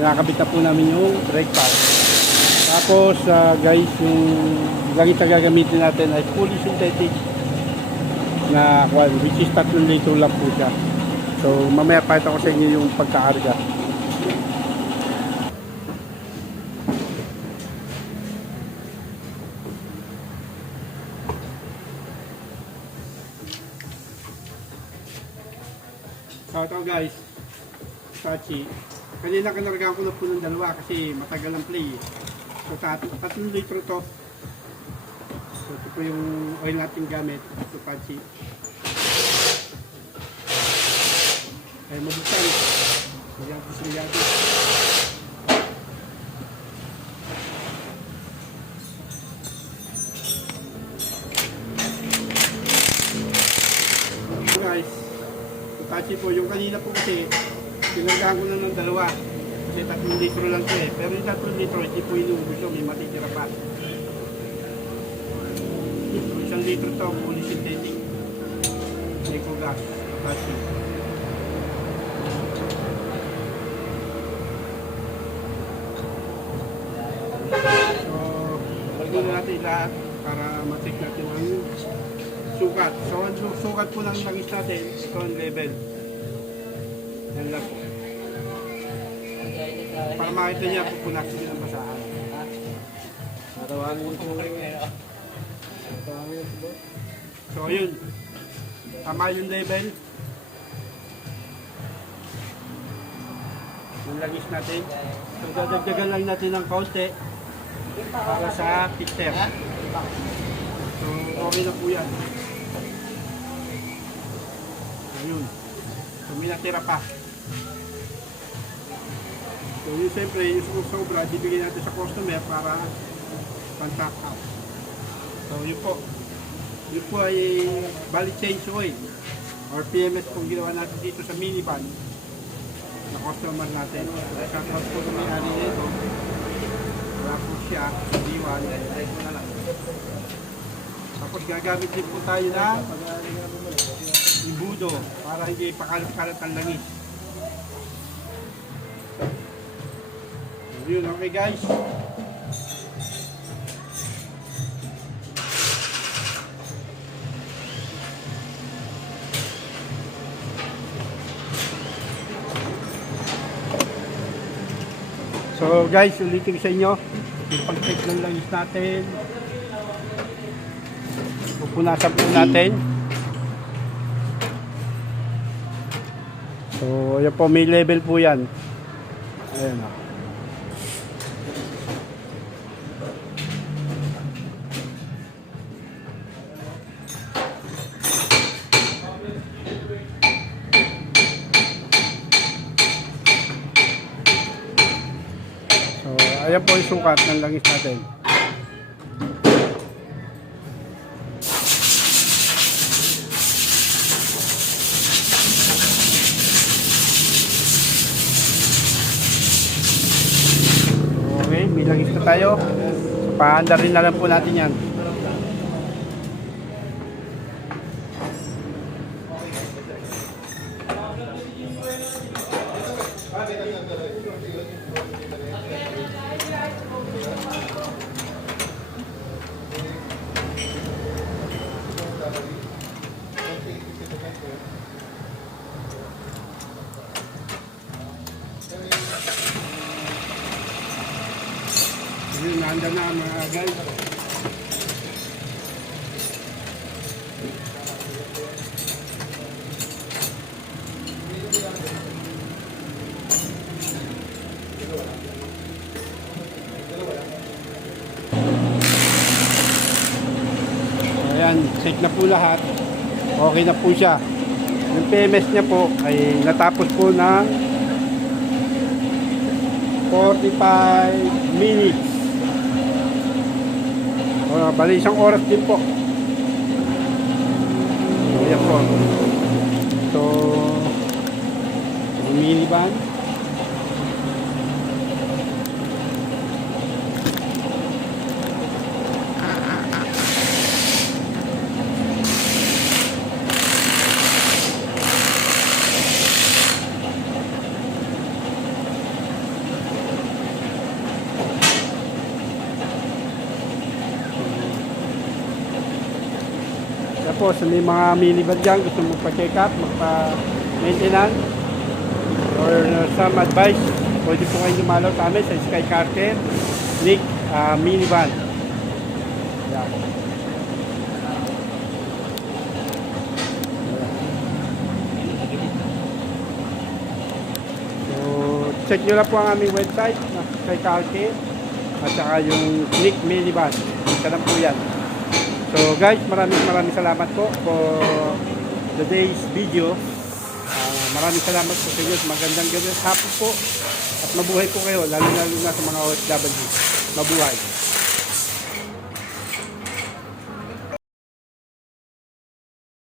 Kinakabit na po namin yung brake pad. Tapos guys, yung langis na gagamitin natin ay fully synthetic na which is 3 litro lang po siya. So mamaya pakita ko sa inyo yung pagkakarga. So ito guys, Sachi. Kanina kanargaan ko na po ng dalawa kasi matagal ang play. So 3 litro to. So ito po yung oil natin gamit. Ito Sachi. Ay mabuksan. Ayan po silyado. So guys, Sachi po, yung kanina po kasi pinagkaan ko na ng dalawa kasi 3 litro lang ito eh, pero yung 3 litro hindi po inuubos yun, may matitira pa. 1 litro ito, fully synthetic eco gas Sachi. So pagkunan natin lahat para ma-check natin ang sukat. So ang sukat po ng langis natin, ito ang level. Yan lang po. Para makita niya po punasin niya ng basahan. So yun. Tama yung level. Yung langis natin. So dadagdagan lang natin ng kaunti para sa filter. So okay na po yan. Ayun. So may natira pa. So yun siyempre, yung sobra, bibigyan natin sa customer para pang-top up. So yun po. Yun po ay bali change oil or PMS kung ginawa natin dito sa minivan na customer natin. Shoutout po sa may-ari nito. Wala po siya, D1. Tapos gagamit din po tayo na imbudo para hindi pakalat-kalat ang langis. Yun, okay guys. So guys, ulitin ko sa inyo yung pag-check ng langis natin. Pupunasan po natin. So yan po, may level po yan. Ayan o. Ayan po yung sukat ng langis natin. Okay, may langis na tayo. So, paanda rin na lang po natin yan. Yun, nanda na mga guys. Ayan, check na po lahat. Okay na po siya. Yung PMS niya po ay natapos po ng 45 minutes. Bali isang oras din po. So yan po. So minivan. po sa may mga minivan dyan, gusto magpa-check up, magpa-maintenance, or some advice, pwede po kayo dumalaw sa amin sa Sky Carter, Nick Minivan. Yan. So, check nyo lang po ang aming website na Sky Carter at saka yung Nick Minivan. Isa lang po yan. So guys, maraming salamat po for today's video. Maraming salamat po sa inyo. Magandang gabi. Hapon po. At mabuhay po kayo. Lalo na sa mga OFW. Mabuhay.